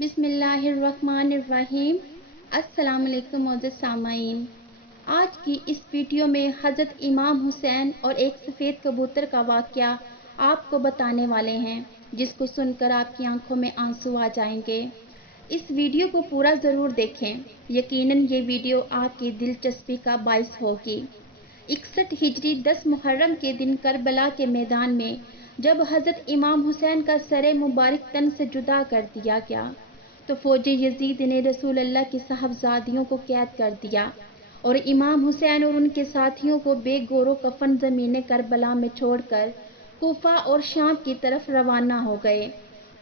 بسم اللہ الرحمن الرحیم۔ السلام علیکم معزز سامعین، آج کی اس ویڈیو میں حضرت امام حسین اور ایک سفید کبوتر کا واقعہ آپ کو بتانے والے ہیں، جس کو سن کر آپ کی آنکھوں میں آنسو آ جائیں گے۔ اس ویڈیو کو پورا ضرور دیکھیں، یقیناً یہ ویڈیو آپ کی دلچسپی کا باعث ہوگی۔ 61 ہجری 10 محرم کے دن کربلا کے میدان میں جب حضرت امام حسین کا سر مبارک تن سے جدا کر دیا گیا تو فوج یزید نے رسول اللہ کی صاحبزادیوں کو قید کر دیا اور امام حسین اور ان کے ساتھیوں کو بے گور و کفن زمین کربلا میں چھوڑ کر کوفہ اور شام کی طرف روانہ ہو گئے۔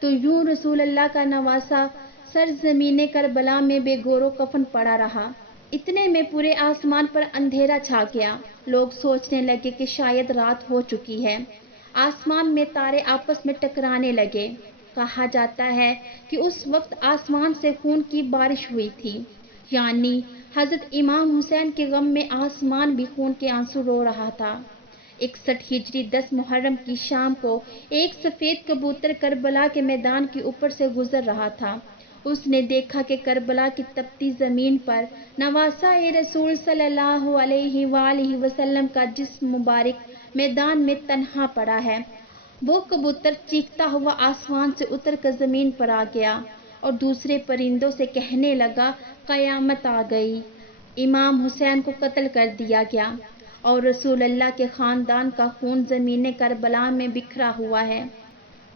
تو یوں رسول اللہ کا نواسہ سرزمین کربلا میں بے گور و کفن پڑا رہا۔ اتنے میں پورے آسمان پر اندھیرا چھا گیا۔ لوگ سوچنے لگے کہ شاید رات ہو چکی ہے۔ آسمان میں تارے آپس میں ٹکرانے لگے۔ کہا جاتا ہے کہ اس وقت آسمان سے خون کی بارش ہوئی تھی، یعنی حضرت امام حسین کے غم میں آسمان بھی خون کے آنسو رو رہا تھا۔ 61 ہجری 10 محرم کی شام کو ایک سفید کبوتر کربلا کے میدان کے اوپر سے گزر رہا تھا۔ اس نے دیکھا کہ کربلا کی تپتی زمین پر نواسہ رسول صلی اللہ علیہ وآلہ وسلم کا جسم مبارک میدان میں تنہا پڑا ہے۔ وہ کبوتر چیختا ہوا آسمان سے اتر کر زمین پر آ گیا اور دوسرے پرندوں سے کہنے لگا، قیامت آ گئی، امام حسین کو قتل کر دیا گیا اور رسول اللہ کے خاندان کا خون زمین کربلا میں بکھرا ہوا ہے۔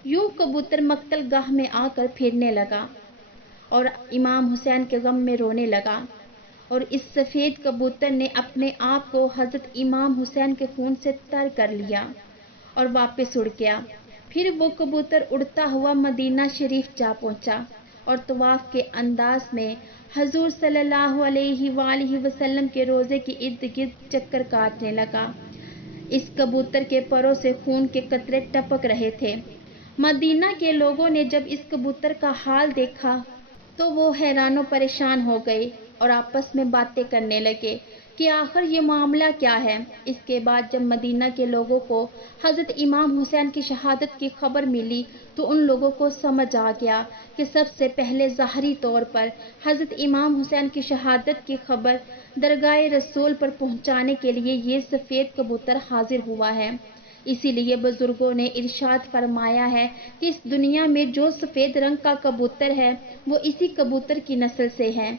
یوں کبوتر مقتل گاہ میں آ کر پھرنے لگا اور امام حسین کے غم میں رونے لگا، اور اس سفید کبوتر نے اپنے آپ کو حضرت امام حسین کے خون سے تر کر لیا اور واپس اڑ گیا۔ پھر وہ کبوتر اڑتا ہوا مدینہ شریف جا پہنچا اور طواف کے انداز میں حضور صلی اللہ علیہ وآلہ وسلم کے روضے کے ارد گرد چکر کاٹنے لگا۔ اس کبوتر کے پروں سے خون کے قطرے ٹپک رہے تھے۔ مدینہ کے لوگوں نے جب اس کبوتر کا حال دیکھا تو وہ حیران و پریشان ہو گئے اور آپس میں باتیں کرنے لگے کہ آخر یہ معاملہ کیا ہے۔ اس کے بعد جب مدینہ کے لوگوں کو حضرت امام حسین کی شہادت کی خبر ملی تو ان لوگوں کو سمجھ آ گیا کہ سب سے پہلے ظاہری طور پر حضرت امام حسین کی شہادت کی خبر درگاہ رسول پر پہنچانے کے لیے یہ سفید کبوتر حاضر ہوا ہے۔ اسی لیے بزرگوں نے ارشاد فرمایا ہے کہ اس دنیا میں جو سفید رنگ کا کبوتر ہے وہ اسی کبوتر کی نسل سے ہے۔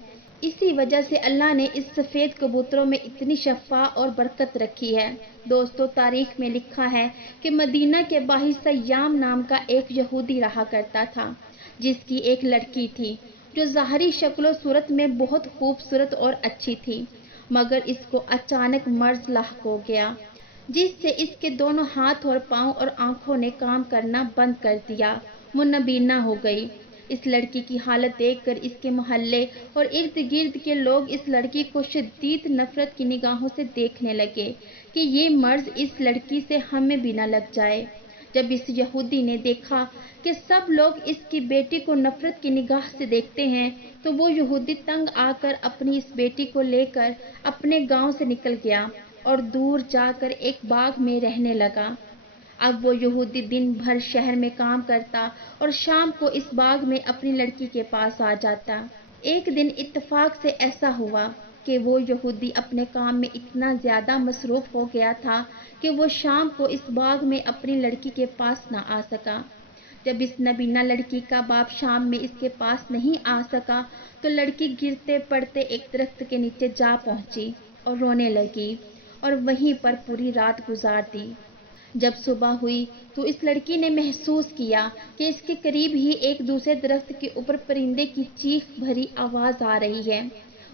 اسی وجہ سے اللہ نے اس سفید کبوتروں میں اتنی شفا اور برکت رکھی ہے۔ دوستو، تاریخ میں لکھا ہے کہ مدینہ کے باہر سیام نام کا ایک یہودی رہا کرتا تھا، جس کی ایک لڑکی تھی جو ظاہری شکل و صورت میں بہت خوبصورت اور اچھی تھی، مگر اس کو اچانک مرض لاحق ہو گیا جس سے اس کے دونوں ہاتھ اور پاؤں اور آنکھوں نے کام کرنا بند کر دیا، وہ نابینا ہو گئی۔ اس لڑکی کی حالت دیکھ کر اس کے محلے اور ارد گرد کے لوگ اس لڑکی کو شدید نفرت کی نگاہوں سے دیکھنے لگے کہ یہ مرض اس لڑکی سے ہمیں بھی نہ لگ جائے۔ جب اس یہودی نے دیکھا کہ سب لوگ اس کی بیٹی کو نفرت کی نگاہ سے دیکھتے ہیں تو وہ یہودی تنگ آ کر اپنی اس بیٹی کو لے کر اپنے گاؤں سے نکل گیا اور دور جا کر ایک باغ میں رہنے لگا۔ اب وہ یہودی دن بھر شہر میں کام کرتا اور شام کو اس باغ میں اپنی لڑکی کے پاس آ جاتا۔ ایک دن اتفاق سے ایسا ہوا کہ وہ یہودی اپنے کام میں اتنا زیادہ مصروف ہو گیا تھا کہ وہ شام کو اس باغ میں اپنی لڑکی کے پاس نہ آ سکا۔ جب اس نابینا لڑکی کا باپ شام میں اس کے پاس نہیں آ سکا تو لڑکی گرتے پڑتے ایک درخت کے نیچے جا پہنچی اور رونے لگی اور وہیں پر پوری رات گزار دی۔ جب صبح ہوئی تو اس لڑکی نے محسوس کیا کہ اس کے قریب ہی ایک دوسرے درخت کے اوپر پرندے کی چیخ بھری آواز آ رہی ہے۔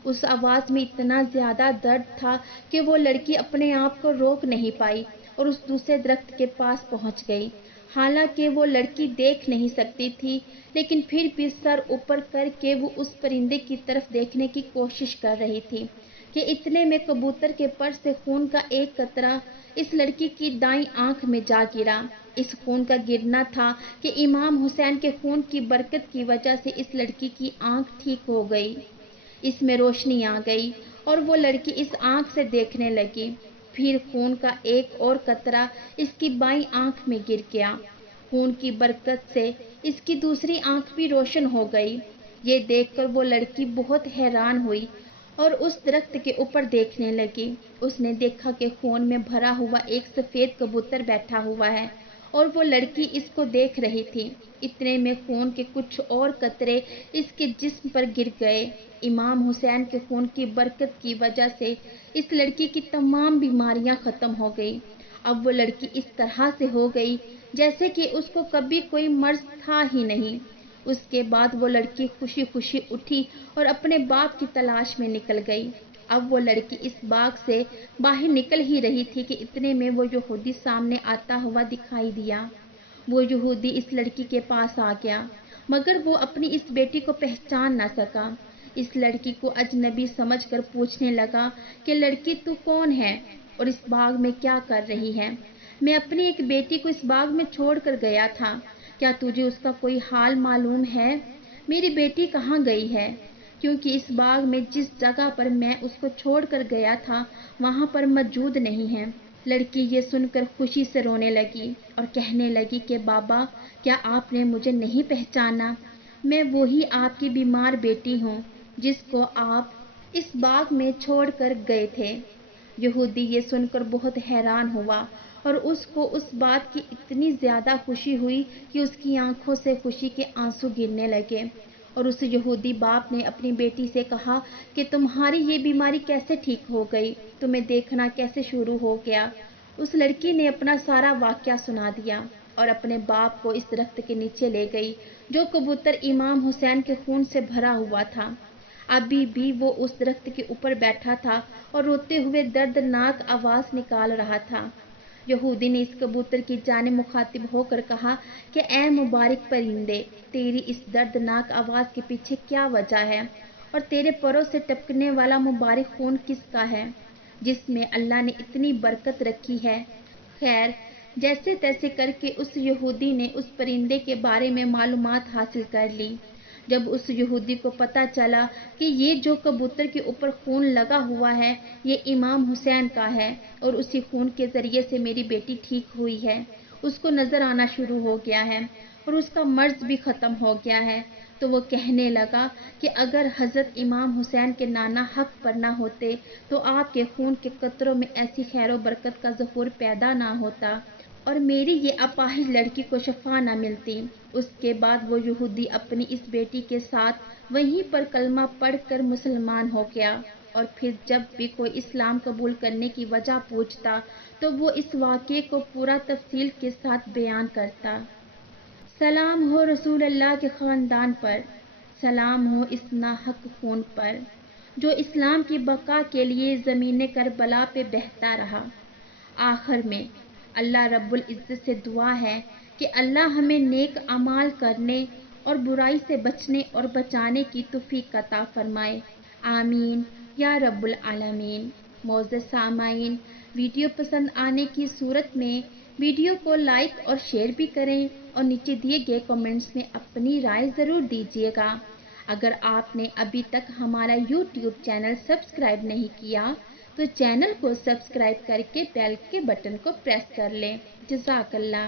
اس آواز میں اتنا زیادہ درد تھا کہ وہ لڑکی اپنے آپ کو روک نہیں پائی اور اس دوسرے درخت کے پاس پہنچ گئی۔ حالانکہ وہ لڑکی دیکھ نہیں سکتی تھی، لیکن پھر بھی سر اوپر کر کے وہ اس پرندے کی طرف دیکھنے کی کوشش کر رہی تھی کہ اتنے میں کبوتر کے پر سے خون کا ایک قطرہ اس لڑکی کی دائیں آنکھ میں جا گرا۔ اس خون کا گرنا تھا کہ امام حسین کے خون کی برکت کی وجہ سے اس لڑکی کی آنکھ ٹھیک ہو گئی، اس میں روشنی آ گئی اور وہ لڑکی اس آنکھ سے دیکھنے لگی۔ پھر خون کا ایک اور قطرہ اس کی بائیں آنکھ میں گر گیا۔ خون کی برکت سے اس کی دوسری آنکھ بھی روشن ہو گئی یہ دیکھ کر وہ لڑکی بہت حیران ہوئی اور اس درخت کے اوپر دیکھنے لگی۔ اس نے دیکھا کہ خون میں بھرا ہوا ایک سفید کبوتر بیٹھا ہوا ہے اور وہ لڑکی اس کو دیکھ رہی تھی۔ اتنے میں خون کے کچھ اور قطرے اس کے جسم پر گر گئے۔ امام حسین کے خون کی برکت کی وجہ سے اس لڑکی کی تمام بیماریاں ختم ہو گئی۔ اب وہ لڑکی اس طرح سے ہو گئی جیسے کہ اس کو کبھی کوئی مرض تھا ہی نہیں۔ اس کے بعد وہ لڑکی خوشی خوشی اٹھی اور اپنے باپ کی تلاش میں نکل گئی۔ اب وہ لڑکی اس باغ سے باہر نکل ہی رہی تھی کہ اتنے میں وہ یہودی سامنے آتا ہوا دکھائی دیا۔ وہ یہودی اس لڑکی کے پاس آ گیا مگر وہ اپنی اس بیٹی کو پہچان نہ سکا۔ اس لڑکی کو اجنبی سمجھ کر پوچھنے لگا کہ لڑکی تو کون ہے اور اس باغ میں کیا کر رہی ہے؟ میں اپنی ایک بیٹی کو اس باغ میں چھوڑ کر گیا تھا، کیا تجھے اس کا کوئی حال معلوم ہے؟ میری بیٹی کہاں گئی ہے؟ کیونکہ اس باغ میں جس جگہ پر میں اس کو چھوڑ کر گیا تھا وہاں پر موجود نہیں ہے۔ لڑکی یہ سن کر خوشی سے رونے لگی اور کہنے لگی کہ بابا، کیا آپ نے مجھے نہیں پہچانا؟ میں وہی آپ کی بیمار بیٹی ہوں جس کو آپ اس باغ میں چھوڑ کر گئے تھے۔ یہودی یہ سن کر بہت حیران ہوا اور اس کو اس بات کی اتنی زیادہ خوشی ہوئی کہ اس کی آنکھوں سے خوشی کے آنسو گرنے لگے، اور اس یہودی باپ نے اپنی بیٹی سے کہا کہ تمہاری یہ بیماری کیسے ٹھیک ہو گئی؟ تمہیں دیکھنا کیسے شروع ہو گیا؟ اس لڑکی نے اپنا سارا واقعہ سنا دیا اور اپنے باپ کو اس درخت کے نیچے لے گئی جو کبوتر امام حسین کے خون سے بھرا ہوا تھا۔ ابھی بھی وہ اس درخت کے اوپر بیٹھا تھا اور روتے ہوئے دردناک آواز نکال رہا تھا۔ یہودی نے اس کبوتر کی جانب مخاطب ہو کر کہا کہ اے مبارک پرندے، تیری اس دردناک آواز کے پیچھے کیا وجہ ہے اور تیرے پروں سے ٹپکنے والا مبارک خون کس کا ہے جس میں اللہ نے اتنی برکت رکھی ہے؟ خیر، جیسے تیسے کر کے اس یہودی نے اس پرندے کے بارے میں معلومات حاصل کر لی۔ جب اس یہودی کو پتا چلا کہ یہ جو کبوتر کے اوپر خون لگا ہوا ہے یہ امام حسین کا ہے اور اسی خون کے ذریعے سے میری بیٹی ٹھیک ہوئی ہے، اس کو نظر آنا شروع ہو گیا ہے اور اس کا مرض بھی ختم ہو گیا ہے، تو وہ کہنے لگا کہ اگر حضرت امام حسین کے نانا حق پر نہ ہوتے تو آپ کے خون کے قطروں میں ایسی خیر و برکت کا ظہور پیدا نہ ہوتا اور میری یہ اپاہج لڑکی کو شفا نہ ملتی۔ اس کے بعد وہ یہودی اپنی اس بیٹی کے ساتھ وہیں پر کلمہ پڑھ کر مسلمان ہو گیا، اور پھر جب بھی کوئی اسلام قبول کرنے کی وجہ پوچھتا تو وہ اس واقعے کو پورا تفصیل کے ساتھ بیان کرتا۔ سلام ہو رسول اللہ کے خاندان پر، سلام ہو اس ناحق خون پر جو اسلام کی بقا کے لیے زمین کربلا پہ بہتا رہا۔ آخر میں اللہ رب العزت سے دعا ہے کہ اللہ ہمیں نیک اعمال کرنے اور برائی سے بچنے اور بچانے کی توفیق عطا فرمائے، آمین یا رب العالمین۔ معزز سامعین، ویڈیو پسند آنے کی صورت میں ویڈیو کو لائک اور شیئر بھی کریں اور نیچے دیے گئے کمنٹس میں اپنی رائے ضرور دیجیے گا۔ اگر آپ نے ابھی تک ہمارا یوٹیوب چینل سبسکرائب نہیں کیا تو چینل کو سبسکرائب کر کے بیل کے بٹن کو پریس کر لیں۔ جزاک اللہ۔